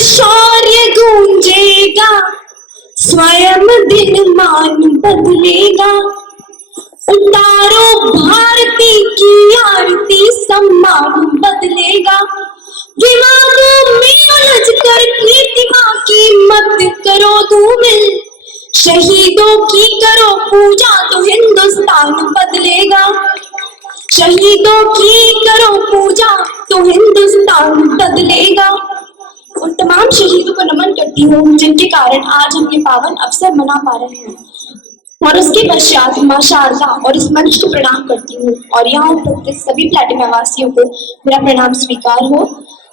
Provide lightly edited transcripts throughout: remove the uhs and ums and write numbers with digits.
शौर्य गूंजेगा, स्वयं दिन मान बदलेगा। उतारो भारती की आरती, सम्मान बदलेगा। विवादों में उलझ कर कीर्तिमा की मत करो धूमिल, शहीदों की करो पूजा तो हिंदुस्तान बदलेगा। शहीदों की करो पूजा तो हिंदुस्तान बदलेगा। उन तमाम शहीदों को नमन करती हूँ जिनके कारण आज हम ये पावन अवसर मना पा रहे हैं, और उसके पश्चात माँ शारदा और इस मंच को प्रणाम करती हूँ, और यहाँ उपस्थित सभी प्लेटिनम वासियों को मेरा प्रणाम स्वीकार हो।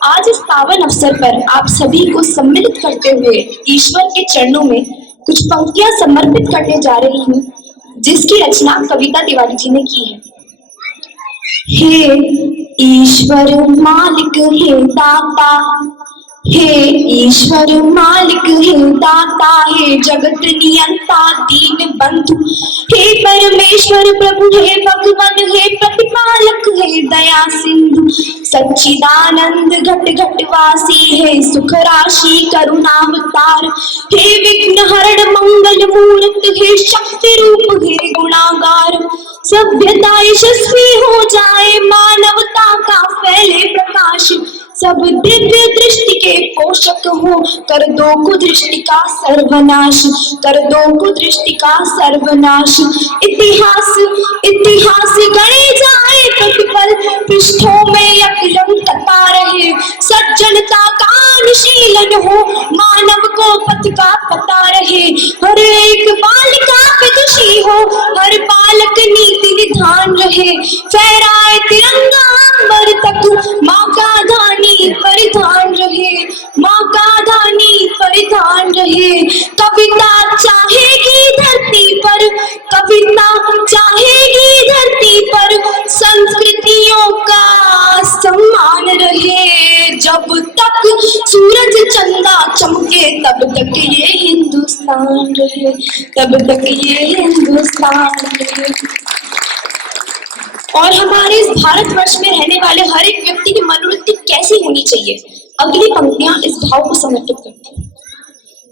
आज इस पावन अवसर पर आप सभी को सम्मिलित करते हुए ईश्वर के चरणों में कुछ पंक्तियां समर्पित करने जा रही हूँ, जिसकी रचना कविता तिवारी जी ने की है। हे ईश्वर मालिक हे दाता, हे ईश्वर मालिक हे दाता, हे जगत नियंता दीन बंधु, हे परमेश्वर प्रभु हे भगवान, हे प्रतिपालक हे दया सिंधु, सच्चिदानंद घट घट वासी, हे सुख राशि करुणावतार, हे विघ्न हरण मंगल मूर्त, हे शक्ति रूप हे गुणागार। सभ्यता यशस्वी हो जाए, मानवता का फैले प्रकाश, सब दिव्य दृष्टि के पोषक हो, कर दो कुदृष्टि का सर्वनाश, कर दो कुदृष्टि का सर्वनाश। इतिहास इतिहास गढ़े जाए प्रतिपल, पृष्ठों में अकलंकता रहे, सज्जनता का अनुशीलन हो, मानव को पथ का पता रहे। हर एक बालिका विदुषी हो, हर बालक नीति विधान रहे, फहराए तिरंगा अंबर तक, माँ का धानी परिधान रहे, माँ का धानी परिधान रहे। कविता चाहेगी धरती पर, कविता चाहेगी धरती पर, संस्कृतियों का सम्मान रहे। जब तक सूरज चंदा चमके तब तक ये हिंदुस्तान रहे, तब तक ये हिंदुस्तान रहे। और हमारे इस भारतवर्ष में रहने वाले हर एक व्यक्ति की मनोवृत्ति कैसी होनी चाहिए, अगली पंक्तियां इस भाव को समर्पित करती हैं।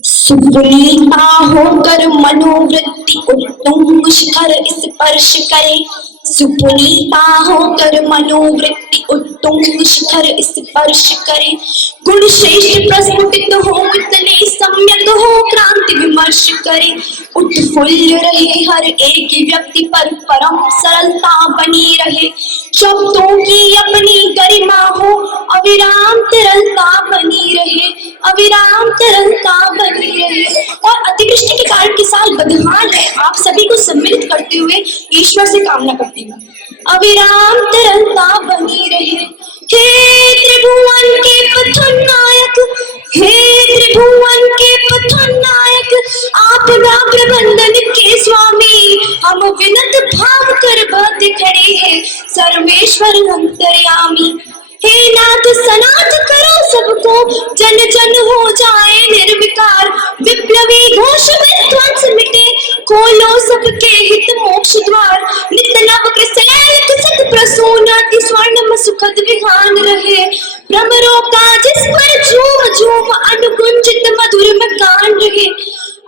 सुपुनीता होकर मनोवृत्ति उत्तुंग शिखर स्पर्श करे, सुपुनीता होकर मनोवृत्ति उत्तुंग शिखर स्पर्श करे। गुण श्रेष्ठ प्रस्फुटित हो, इतने सम्यक हो, क्रांति विमर्श करे। उत्फुल्ल रहे हर एक व्यक्ति पर, परम सरलता बनी रहे। शब्दों की अपनी गरिमा हो, अविराम तरलता बनी रहे, अविराम तरलता बनी रहे। और अतिवृष्टि के कारण किसान बदहाल है, आप सभी को सम्मिलित करते हुए ईश्वर से कामना करती हूँ, अविराम तरलता बनी रहे। हे त्रिभुवन के पथन नायक, हे त्रिभुवन के पथन नायक, आपदा प्रबंधन के स्वामी, हम विनत भाव कर बद खड़े हैं, सर्वेश्वर अंतर्यामी। हे नाथ सनाथ करो सबको, जन जन हो जाए निर्विकार, विप्लवी घोष विध्वंस मिटे, खोलो सबके हित मोक्ष द्वार। नित नव के सैनिक सत प्रसूनाति, स्वर्णम सुखद विहान रहे। भ्रमरों का जिस पर झूम झूम, अनुकुंजित मधुर मकान रहे।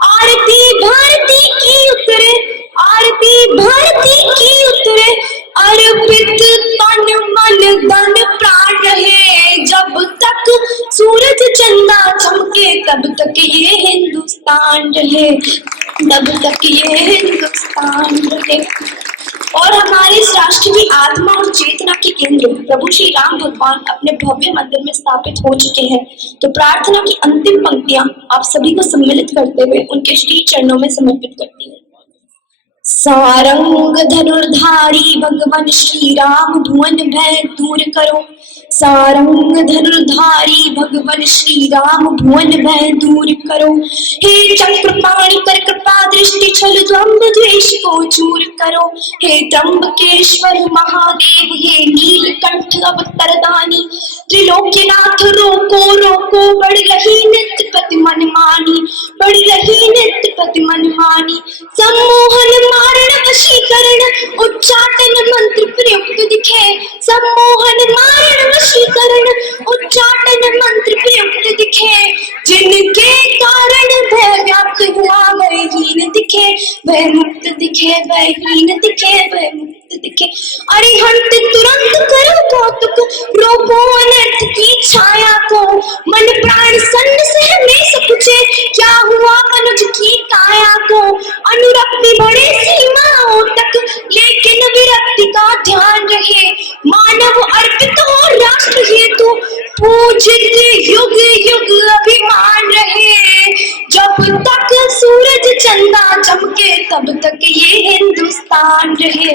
आरती भारती की उतरे, आरती भारती की उतरे, अर्पित तन मन धन प्राण रहे। जब तक सूरज चंदा चमके तब तक ये हिंदुस्तान रहे, तब तक ये हिंदुस्तान रहे। और हमारे इस राष्ट्र की आत्मा और चेतना के केंद्र प्रभु श्री राम भगवान अपने भव्य मंदिर में स्थापित हो चुके हैं, तो प्रार्थना की अंतिम पंक्तियां आप सभी को सम्मिलित करते हुए उनके श्री चरणों में समर्पित करती हूँ। सारंग धनुर्धारी भगवान श्री राम, भुवन भय दूर करो। सारंग धनुर्धारी भगवान श्री राम, भुवन भय दूर करो। हे चक्रपाणि कर कृपा दृष्टि, छल द्वंद्व द्वेष को चूर करो। हे त्र्यंबकेश्वर महादेव, हे नीलकंठ अवतरदानी, त्रिलोक्यनाथ रोको रोको, बढ़ रही नित्य प्रति मनमानी, बढ़ रही नित्य प्रति मनमानी। सम्मोहन मारण वशीकरण, उच्चाटन मंत्र प्रयुक्त दिखे। सम्मोहन मारण वशीकरण, उच्चाटन मंत्र प्रयुक्त दिखे। वह मुक्त दिखे वह हीन दिखे वह मुक्त दिखे। अरिहंत तुरंत करो कौतुक रोको अनर्थ की छाया को। मन प्राण सन्न सह में सकुचे क्या हुआ मनुज की काया को। अनुरक्ति बढ़े सीमाओं तक लेकिन विरक्ति का ध्यान रहे। मानव अर्पित हो राष्ट्र हेतु पूजित युग युग अभिमान रहे। जब तक सूरज चंदा चमके तब तक ये हिंदुस्तान रहे,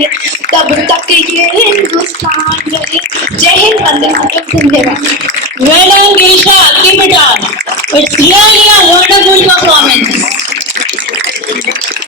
तब तक ये हिंदुस्तान रहे। जय हिंद, वंदे मातरम, धन्यवाद। Well done, Geisha. Keep it on. It's really a wonderful performance.